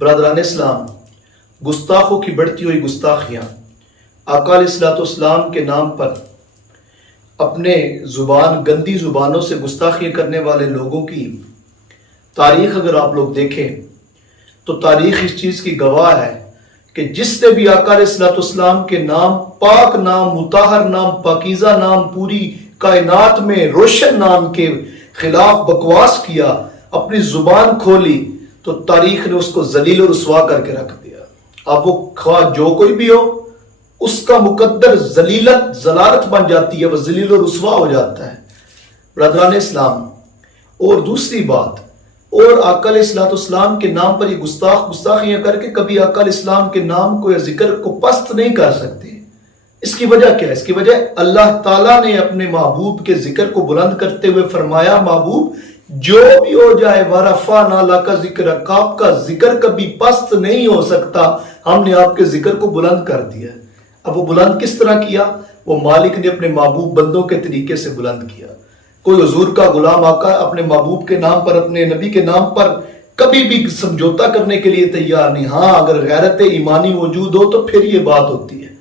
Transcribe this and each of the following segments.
برادران اسلام، گستاخوں کی بڑھتی ہوئی گستاخیاں، آقا علیہ الصلوۃ والسلام کے نام پر اپنے گندی زبانوں سے گستاخیاں کرنے والے لوگوں کی تاریخ اگر آپ لوگ دیکھیں تو تاریخ اس چیز کی گواہ ہے کہ جس نے بھی آقا علیہ الصلوۃ والسلام کے نام، پاک نام، مطہر نام، پاکیزہ نام، پوری کائنات میں روشن نام کے خلاف بکواس کیا، اپنی زبان کھولی، تو تاریخ نے اس کو ذلیل و رسوا کر کے رکھ دیا۔ اب وہ خواہ جو کوئی بھی ہو، اس کا مقدر ضلالت بن جاتی ہے، وہ ذلیل و رسوا ہو جاتا ہے۔ برادران اسلام، اور دوسری بات، اور آقا علیہ الصلوۃ والسلام کے نام پر یہ گستاخیاں کر کے کبھی آقا علیہ السلام کے نام کو یا ذکر کو پست نہیں کر سکتے۔ اس کی وجہ کیا ہے؟ اس کی وجہ اللہ تعالیٰ نے اپنے محبوب کے ذکر کو بلند کرتے ہوئے فرمایا، محبوب جو بھی ہو جائے وَرَفَعْنَا لَكَ ذِكْرَكَ، آپ کا ذکر کبھی پست نہیں ہو سکتا، ہم نے آپ کے ذکر کو بلند کر دیا۔ اب وہ بلند کس طرح کیا؟ وہ مالک نے اپنے محبوب بندوں کے طریقے سے بلند کیا۔ کوئی حضور کا غلام آقا اپنے محبوب کے نام پر، اپنے نبی کے نام پر کبھی بھی سمجھوتا کرنے کے لیے تیار نہیں۔ ہاں، اگر غیرت ایمانی موجود ہو تو پھر یہ بات ہوتی ہے۔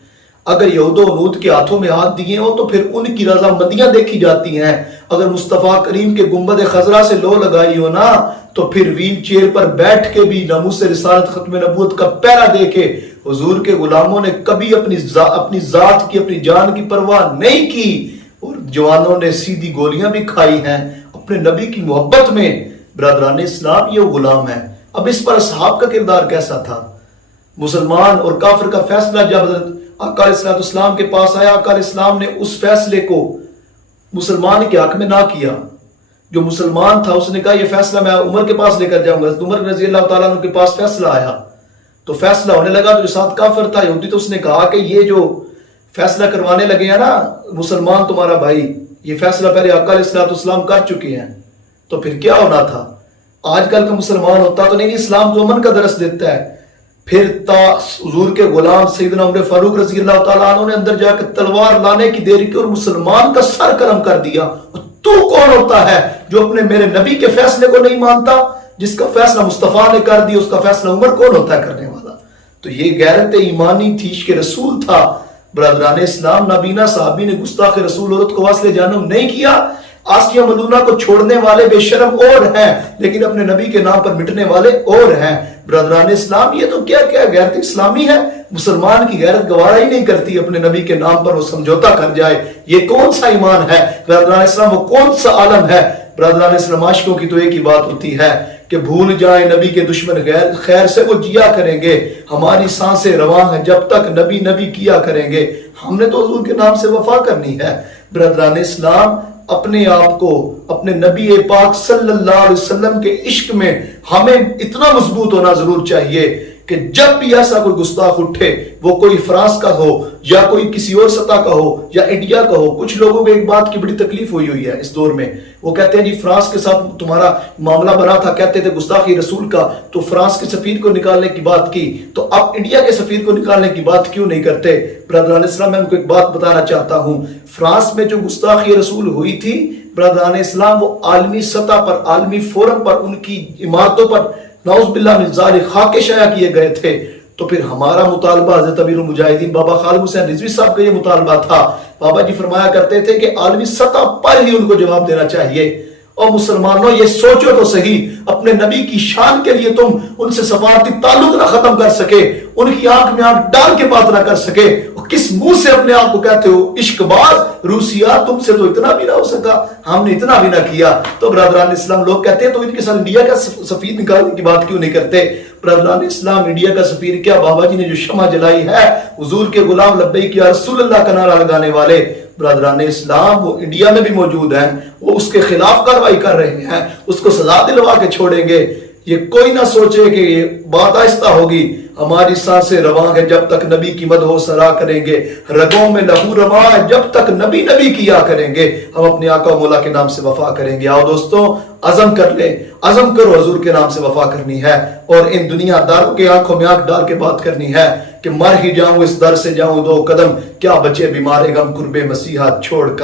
اگر یہود و نود کے ہاتھوں میں ہاتھ دیے ہو تو پھر ان کی رضامندیاں دیکھی جاتی ہیں۔ اگر مصطفیٰ کریم کے گنبد خضرا سے لو لگائی ہو نا، تو پھر ویل چیئر پر بیٹھ کے بھی ناموس رسالت ختم نبوت کا پہرا دے کے حضور کے غلاموں نے کبھی اپنی ذات کی، اپنی جان کی پرواہ نہیں کی، اور جوانوں نے سیدھی گولیاں بھی کھائی ہیں اپنے نبی کی محبت میں۔ برادران اسلام، یہ غلام ہے۔ اب اس پر اصحاب کا کردار کیسا تھا؟ مسلمان اور کافر کا فیصلہ جب حضرت آقا علیہ الصلوۃ والسلام کے پاس آیا، آقا علیہ السلام نے اس فیصلے کو مسلمان کے حق میں نہ کیا۔ جو مسلمان تھا اس نے کہا یہ فیصلہ میں عمر کے پاس لے کر جاؤں گا۔ عمر رضی اللہ تعالیٰ عنہ کے پاس فیصلہ آیا تو فیصلہ ہونے لگا، تو جو ساتھ کافر تھا یہودی، تو اس نے کہا کہ یہ جو فیصلہ کروانے لگے ہیں نا مسلمان تمہارا بھائی، یہ فیصلہ پہلے آقا علیہ الصلوۃ والسلام کر چکے ہیں، تو پھر کیا ہونا تھا؟ آج کل کا مسلمان ہوتا تو نہیں، اسلام تو امن کا درس دیتا ہے۔ پھر حضور کے غلام سیدنا عمر فاروق رضی اللہ تعالیٰ عنہ نے اندر جا کے تلوار لانے کی دیر کی اور مسلمان کا سر قلم کر دیا۔ تو کون ہوتا ہے جو اپنے میرے نبی کے فیصلے کو نہیں مانتا؟ جس کا فیصلہ مصطفیٰ نے کر دیا، اس کا فیصلہ عمر کون ہوتا ہے کرنے والا؟ تو یہ غیرت ایمانی تھی، عشق رسول تھا۔ برادران اسلام، نابینا صحابی نے گستاخ رسول عورت کو وصل جہنم نہیں کیا۔ آسیہ ملونہ کو چھوڑنے والے بے شرم اور ہیں، لیکن اپنے نبی کے نام پر مٹنے والے اور ہیں۔ برادران اسلام، یہ تو کیا غیرت اسلامی ہے؟ مسلمان کی غیرت گوارا ہی نہیں کرتی اپنے نبی کے نام پر وہ سمجھوتا کر جائے۔ یہ کون سا ایمان ہے برادران اسلام؟ وہ کون سا عالم ہے؟ برادران اسلام، عاشقوں کی تو ایک ہی بات ہوتی ہے کہ بھول جائیں نبی کے دشمن خیر سے وہ جیا کریں گے، ہماری سانسیں رواں ہیں جب تک نبی نبی کیا کریں گے۔ ہم نے تو حضور کے نام سے وفا کرنی ہے۔ برادران اسلام، اپنے آپ کو اپنے نبی پاک صلی اللہ علیہ وسلم کے عشق میں ہمیں اتنا مضبوط ہونا ضرور چاہیے کہ جب بھی ایسا کوئی گستاخ اٹھے، وہ کوئی فرانس کا ہو یا کوئی کسی اور سطح کا ہو یا انڈیا کا ہو۔ کچھ لوگوں کو ایک بات کی بڑی تکلیف ہوئی ہے اس دور میں، وہ کہتے ہیں جی فرانس کے ساتھ تمہارا معاملہ بنا تھا، کہتے تھے گستاخی رسول کا، تو فرانس کے سفیر کو نکالنے کی بات کی، تو اب انڈیا کے سفیر کو نکالنے کی بات کیوں نہیں کرتے؟ برادران اسلام، میں ان کو ایک بات بتانا چاہتا ہوں، فرانس میں جو گستاخی رسول ہوئی تھی برادران اسلام، وہ عالمی سطح پر، عالمی فورم پر، ان کی عمارتوں پر نعوذ باللہ من ذالک خاک شائع کیے گئے تھے۔ تو پھر ہمارا مطالبہ، حضرت امیر المجاہدین بابا خالد حسین رضوی صاحب کا یہ مطالبہ تھا، بابا جی فرمایا کرتے تھے کہ عالمی سطح پر ہی ان کو جواب دینا چاہیے۔ اور مسلمانوں، یہ سوچو تو صحیح، اپنے نبی کی شان کے لیے تم ان سے سفارتی تعلق نہ ختم کر سکے، ان کی آنکھ میں آنکھ ڈال کے بات نہ کر سکے، کس منہ سے اپنے آپ کو کہتے ہو عشق باز؟ روسیا، تم سے تو اتنا بھی نہ ہو سکا، ہم نے اتنا بھی نہ کیا۔ تو برادران اسلام، لوگ کہتے ہیں تو ان کے ساتھ انڈیا کا سفیر نکالنے کی بات کیوں نہیں کرتے؟ برادران اسلام، انڈیا کا سفیر کیا، بابا جی نے جو شمع جلائی ہے، حضور کے غلام لبیک یا رسول اللہ کا نعرہ لگانے والے، برادران اسلام، وہ انڈیا میں بھی موجود ہیں، وہ اس کے خلاف کارروائی کر رہے ہیں، اس کو سزا دلوا کے چھوڑیں گے۔ یہ کوئی نہ سوچے کہ یہ بات آہستہ ہوگی، ہماری سانسیں رواں ہے جب تک نبی کی مدح سرا کریں گے، رگوں میں لہو رواں ہے جب تک نبی نبی کیا کریں گے، ہم اپنے آقا و مولا کے نام سے وفا کریں گے۔ آؤ دوستوں، عزم کر لیں، عزم کرو، حضور کے نام سے وفا کرنی ہے، اور ان دنیا داروں کے آنکھوں میں آنکھ ڈال کے بات کرنی ہے کہ مر ہی جاؤں اس در سے جاؤں دو قدم، کیا بچے بیمار غم قرب مسیحا چھوڑ کر۔